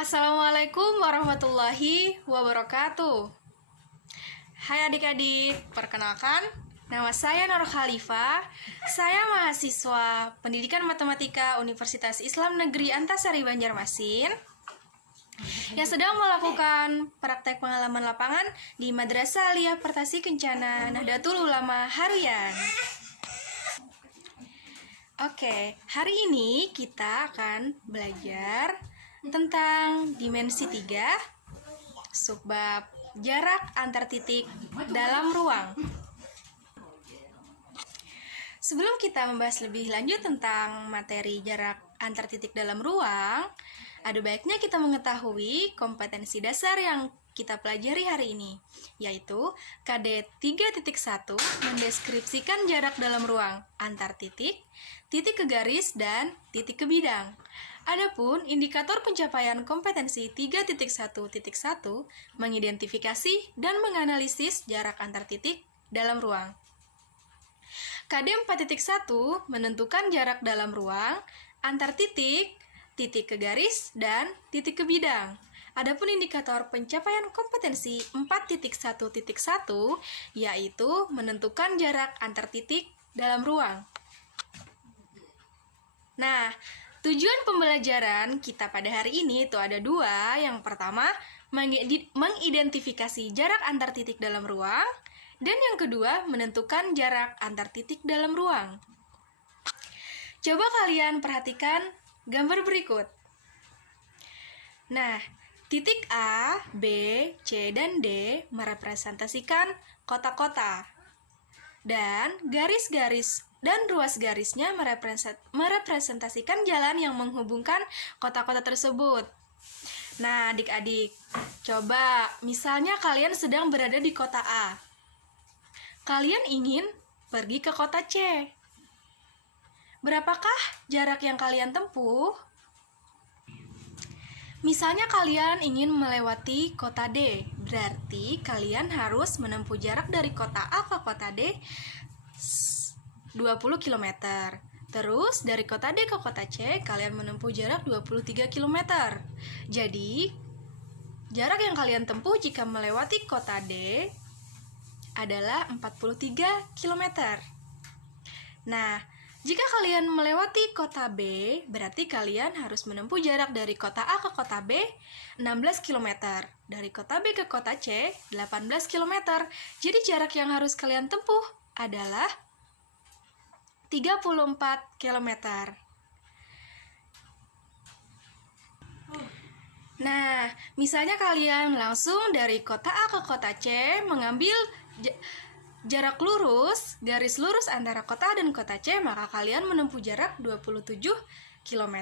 Assalamualaikum warahmatullahi wabarakatuh. Hai adik-adik, perkenalkan, nama saya Nur Khalifah. Saya mahasiswa Pendidikan Matematika Universitas Islam Negeri Antasari Banjarmasin yang sedang melakukan praktek pengalaman lapangan di Madrasah Aliyah Pertasi Kencana Nahdlatul Ulama Haruyan. Oke, hari ini kita akan belajar tentang dimensi 3, subbab jarak antar titik dalam ruang. Sebelum kita membahas lebih lanjut tentang materi jarak antar titik dalam ruang, ada baiknya kita mengetahui kompetensi dasar yang kita pelajari hari ini, yaitu KD 3.1 mendeskripsikan jarak dalam ruang antar titik, titik ke garis, dan titik ke bidang. Adapun indikator pencapaian kompetensi 3.1.1 mengidentifikasi dan menganalisis jarak antar titik dalam ruang. KD 4.1 menentukan jarak dalam ruang antar titik, titik ke garis, dan titik ke bidang. Adapun indikator pencapaian kompetensi 4.1.1 yaitu menentukan jarak antar titik dalam ruang. Nah, tujuan pembelajaran kita pada hari ini itu ada dua. Yang pertama, mengidentifikasi jarak antar titik dalam ruang, dan yang kedua, menentukan jarak antar titik dalam ruang. Coba kalian perhatikan gambar berikut. Nah, titik A, B, C, dan D merepresentasikan kotak-kotak. Dan garis-garis dan ruas garisnya merepresentasikan jalan yang menghubungkan kota-kota tersebut. Nah, adik-adik, coba misalnya kalian sedang berada di kota A. Kalian ingin pergi ke kota C. Berapakah jarak yang kalian tempuh? Misalnya kalian ingin melewati kota D, berarti kalian harus menempuh jarak dari kota A ke kota D 20 km. Terus dari kota D ke kota C kalian menempuh jarak 23 km. Jadi jarak yang kalian tempuh jika melewati kota D adalah 43 km. Nah, jika kalian melewati kota B, berarti kalian harus menempuh jarak dari kota A ke kota B 16 km. Dari kota B ke kota C 18 km. Jadi jarak yang harus kalian tempuh adalah 34 km. Nah, misalnya kalian langsung dari kota A ke kota C mengambil jarak lurus, garis lurus antara kota A dan kota C, maka kalian menempuh jarak 27 km.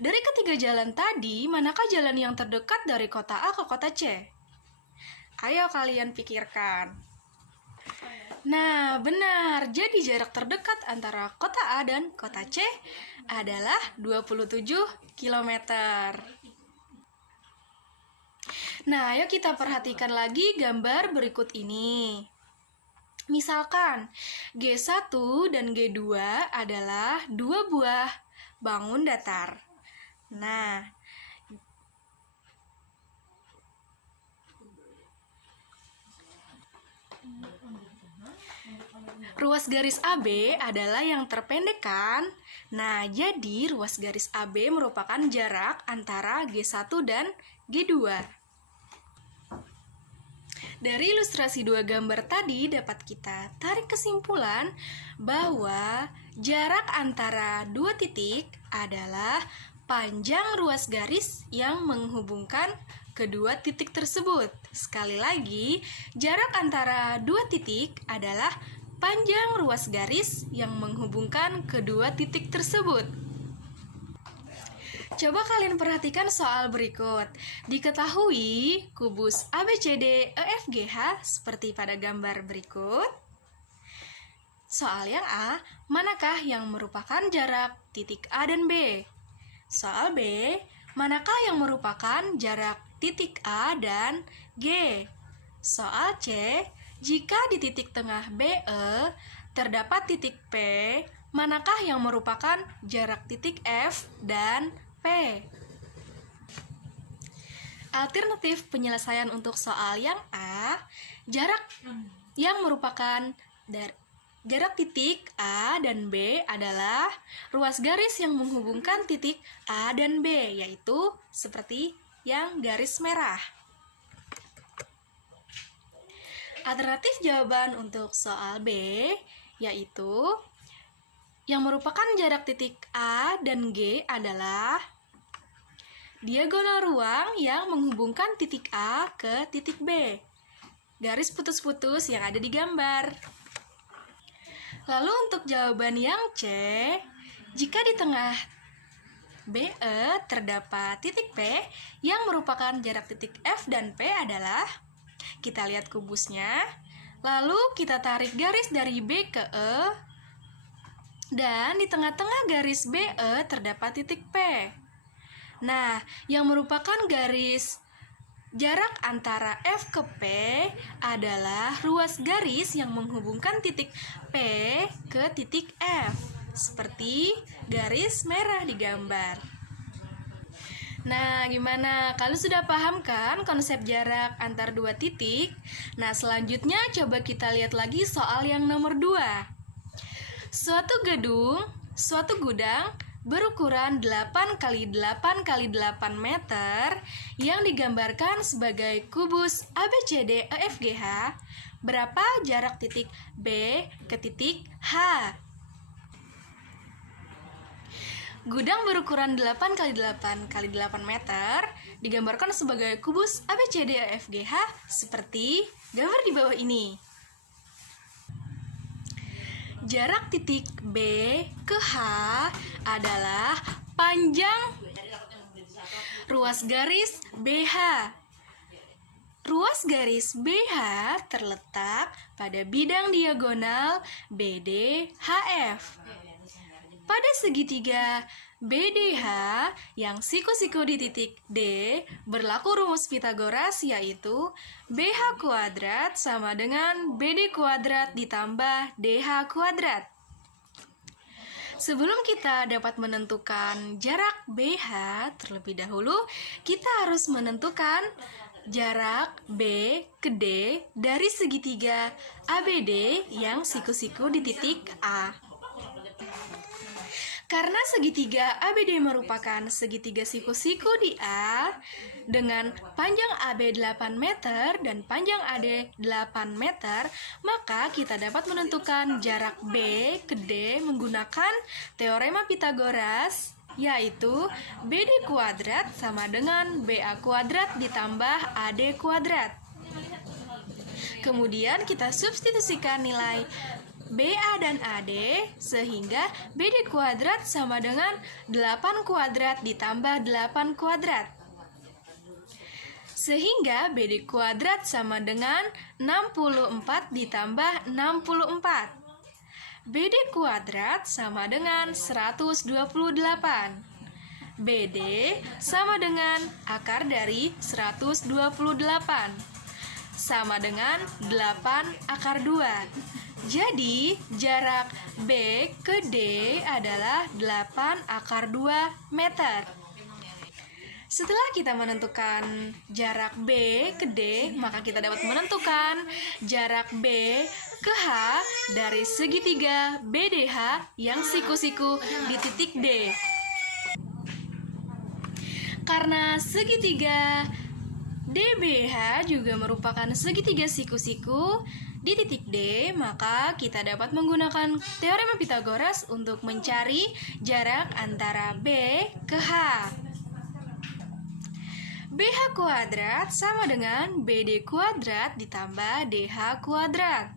Dari ketiga jalan tadi, manakah jalan yang terdekat dari kota A ke kota C? Ayo kalian pikirkan. Nah, benar. Jadi jarak terdekat antara kota A dan kota C adalah 27 km. Nah, ayo kita perhatikan lagi gambar berikut ini. Misalkan, G1 dan G2 adalah dua buah bangun datar. Nah, ruas garis AB adalah yang terpendek kan? Nah, jadi ruas garis AB merupakan jarak antara G1 dan G2. Dari ilustrasi dua gambar tadi dapat kita tarik kesimpulan bahwa jarak antara dua titik adalah panjang ruas garis yang menghubungkan kedua titik tersebut. Sekali lagi, jarak antara dua titik adalah panjang ruas garis yang menghubungkan kedua titik tersebut. Coba kalian perhatikan soal berikut. Diketahui kubus ABCD EFGH seperti pada gambar berikut. Soal yang A, manakah yang merupakan jarak titik A dan B? Soal B, manakah yang merupakan jarak titik A dan G? Soal C, jika di titik tengah BE terdapat titik P, manakah yang merupakan jarak titik F dan P? Alternatif penyelesaian untuk soal yang A, jarak yang merupakan jarak titik A dan B adalah ruas garis yang menghubungkan titik A dan B, yaitu seperti yang garis merah. Alternatif jawaban untuk soal B, yaitu yang merupakan jarak titik A dan G adalah diagonal ruang yang menghubungkan titik A ke titik B. Garis putus-putus yang ada di gambar. Lalu untuk jawaban yang C, jika di tengah BE terdapat titik P yang merupakan jarak titik F dan P adalah, kita lihat kubusnya, lalu kita tarik garis dari B ke E, dan di tengah-tengah garis BE terdapat titik P. Nah, yang merupakan garis jarak antara F ke P adalah ruas garis yang menghubungkan titik P ke titik F, seperti garis merah di gambar. Nah, gimana? Kalian sudah paham kan konsep jarak antar dua titik? Nah, selanjutnya coba kita lihat lagi soal yang nomor 2. Suatu gudang berukuran 8 x 8 x 8 meter yang digambarkan sebagai kubus ABCD EFGH. Berapa jarak titik B ke titik H? Gudang berukuran 8 x 8 x 8 meter digambarkan sebagai kubus ABCD EFGH seperti gambar di bawah ini. Jarak titik B ke H adalah panjang ruas garis BH. Ruas garis BH terletak pada bidang diagonal BD-HF. Pada segitiga BDH yang siku-siku di titik D berlaku rumus Pythagoras, yaitu BH kuadrat sama dengan BD kuadrat ditambah DH kuadrat. Sebelum kita dapat menentukan jarak BH, terlebih dahulu kita harus menentukan jarak B ke D dari segitiga ABD yang siku-siku di titik A. Karena segitiga ABD merupakan segitiga siku-siku di A dengan panjang AB 8 meter dan panjang AD 8 meter, maka kita dapat menentukan jarak B ke D menggunakan teorema Pythagoras, yaitu BD kuadrat sama dengan BA kuadrat ditambah AD kuadrat. Kemudian kita substitusikan nilai BA dan AD sehingga BD kuadrat sama dengan 8 kuadrat ditambah 8 kuadrat. Sehingga BD kuadrat sama dengan 64 ditambah 64. BD kuadrat sama dengan 128. BD sama dengan akar dari 128 sama dengan 8 akar 2. Jadi, jarak B ke D adalah 8 akar 2 meter. Setelah kita menentukan jarak B ke D, maka kita dapat menentukan jarak B ke H dari segitiga BDH yang siku-siku di titik D. Karena segitiga DBH juga merupakan segitiga siku-siku di titik D, maka kita dapat menggunakan teorema Pythagoras untuk mencari jarak antara B ke H. BH kuadrat sama dengan BD kuadrat ditambah DH kuadrat.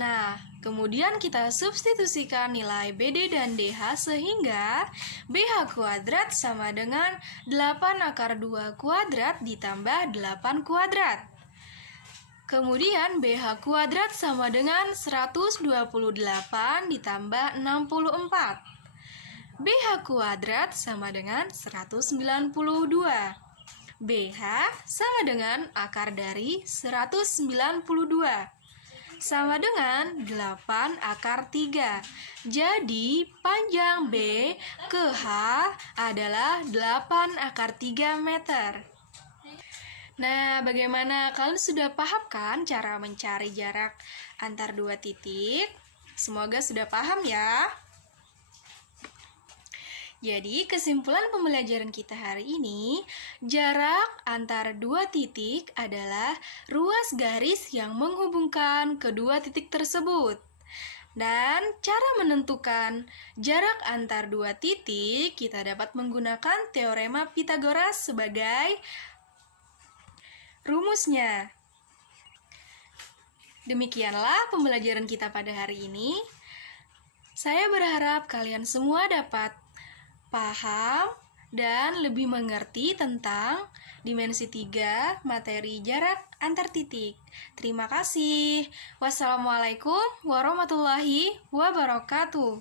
Nah, kemudian kita substitusikan nilai BD dan DH sehingga BH kuadrat sama dengan 8 akar 2 kuadrat ditambah 8 kuadrat. Kemudian BH kuadrat sama dengan 128 ditambah 64. BH kuadrat sama dengan 192. BH sama dengan akar dari 192 sama dengan 8 akar 3. Jadi panjang B ke H adalah 8 akar 3 meter. Nah, bagaimana? Kalian sudah paham kan cara mencari jarak antar dua titik? Semoga sudah paham ya. Jadi, kesimpulan pembelajaran kita hari ini, jarak antar dua titik adalah ruas garis yang menghubungkan kedua titik tersebut. Dan cara menentukan jarak antar dua titik, kita dapat menggunakan teorema Pythagoras sebagai rumusnya. Demikianlah pembelajaran kita pada hari ini. Saya berharap kalian semua dapat paham dan lebih mengerti tentang dimensi 3 materi jarak antar titik. Terima kasih. Wassalamualaikum warahmatullahi wabarakatuh.